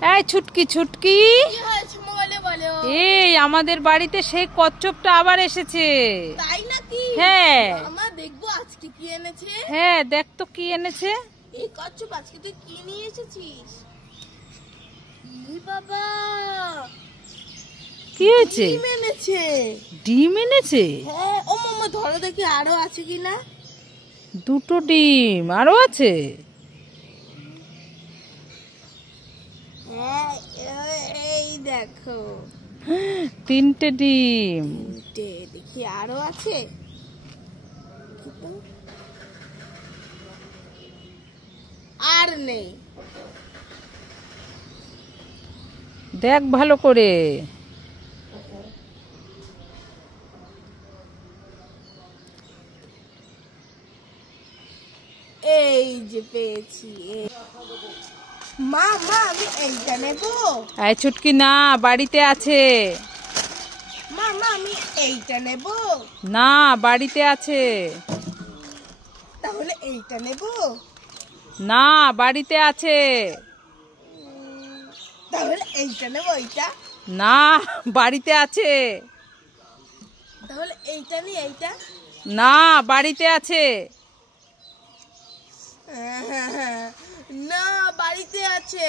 এই ছুটকি ছুটকি, এই আমাদের বাড়িতে সেই কচ্ছপটা আবার এসেছে। তাই নাকি? হ্যাঁ, আমার দেখবো আজকে কি এনেছে। হ্যাঁ দেখ তো কি এনেছে। এই কচ্ছপ আজকে তুই কি নিয়ে এসেছিস? বাবা, কি হয়েছে? ডিম এনেছে। ডিম এনেছে? হ্যাঁ। ও মামা ধরো দেখি আরো আছে কিনা। দুটো ডিম আরো আছে। এই দেখো, তিনটে ডিম। দেখি আরো আছে। আর নেই। দেখ ভালো করে। এই যে পেয়েছি। মা মা আমি এইটা নেব। এই ছুটকি না, বাড়িতে আছে। মা মা আমি এইটা নেব। না, বাড়িতে আছে। তাহলে এইটা নেব। না, বাড়িতে আছে। তাহলে এইটা নেব। এইটা না, বাড়িতে আছে। তাহলে এইটা নি। এইটা না, বাড়িতে আছে। না, বাড়িতে আছে।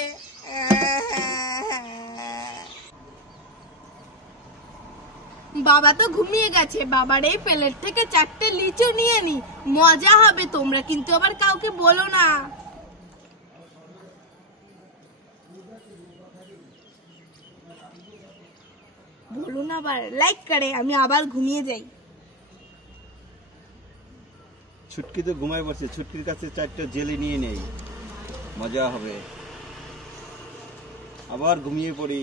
বাবা তো ঘুমিয়ে গেছে। বাবার এই প্লেট থেকে 4টে লিচু নিয়ে নি, মজা হবে। তোমরা কিন্তু আবার কাউকে বলো না। বলো না আবার, লাইক করে। আমি আবার ঘুমিয়ে যাই। ছুটকি তো ঘুমায় পড়ছে। ছুটকির কাছে 4টা জেলি নিয়ে নেই, মজা হবে। আবার ঘুমিয়ে পড়ি।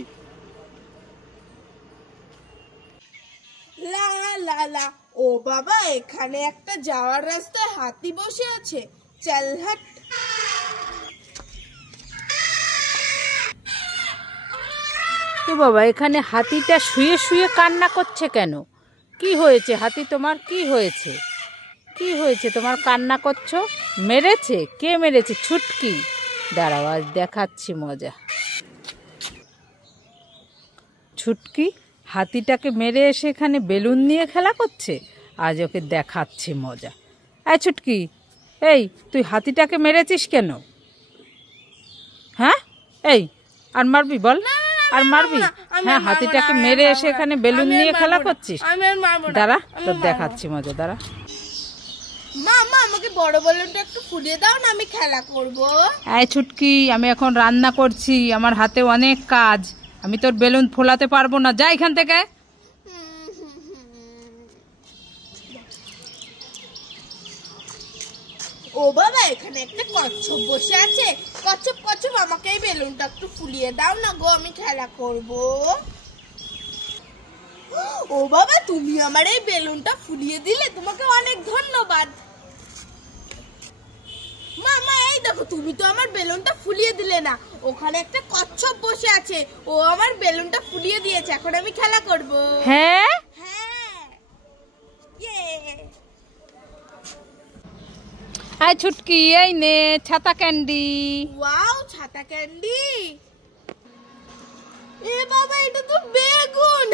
লা লা লা। ও বাবা, এখানে একটা যাওয়ার রাস্তায় হাতি বসে আছে। চল হাট। তো বাবা, এখানে হাতিটা শুয়ে শুয়ে কান্না করছে কেন? কি হয়েছে হাতি তোমার? কি হয়েছে? কি হয়েছে তোমার কান্না করছো? মেরেছে? কে মেরেছে? ছুটকি? দাঁড়াও, আজ দেখাচ্ছি মজা। ছুটকি হাতিটাকে মেরে এসে এখানে বেলুন নিয়ে খেলা করছে। আজ ওকে দেখাচ্ছি মজা। এই ছুটকি, এই তুই হাতিটাকে মেরেছিস কেন? হ্যাঁ, এই আর মারবি? বল, আর মারবি? হ্যাঁ, হাতিটাকে মেরে এসে এখানে বেলুন নিয়ে খেলা করছিস। দাঁড়া, তোর দেখাচ্ছি মজা, দাঁড়া। মা মা আমাকে বড় বেলুনটা একটু ফুলিয়ে দাও না, আমি খেলা করব। এই ছুটকি, আমি এখন রান্না করছি, আমার হাতে অনেক কাজ, আমি তোর বেলুন ফোলাতে পারবো না। যা এখান থেকে। ও বাবা, এখানে একটা কচ্ছপ বসে আছে। কচ্ছপ কচ্ছপ আমাকে এই বেলুনটা একটু ফুলিয়ে দাও না গো, আমি খেলা করব। ও বাবা, তুমি আমার এই বেলুনটা ফুলিয়ে দিলে, তোমাকে অনেক ধন্যবাদ। মামা এই দেখো, তুমি তো আমার বেলুনটা ফুলিয়ে দিলে না। ওখানে একটা কচ্ছপ বসে আছে, ও আমার বেলুনটা ফুলিয়ে দিয়েছে। এখন আমি খেলা করব। হ্যাঁ হ্যাঁ, ইয়ে। এই ছুটকি, এই নে ছাতা ক্যান্ডি। ওয়াও, ছাতা ক্যান্ডি। এ বাবা, এটা তো বেগুন।